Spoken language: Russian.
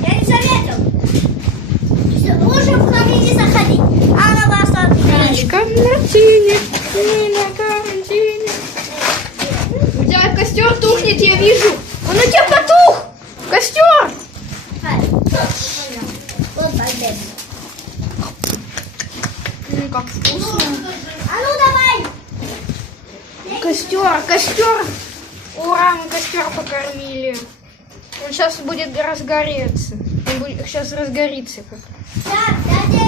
Я не заметил. Лучше в храме не заходить. А на вас отдыхает. Карантине, мы на карантине. У тебя костер тухнет, я вижу. Он у тебя потух. Костер. Вот пойдем. Как вкусно. А ну давай. Костер, костер. Ура, мы костер покормили. Он сейчас будет разгореться. Он будет сейчас разгорится. Да, да,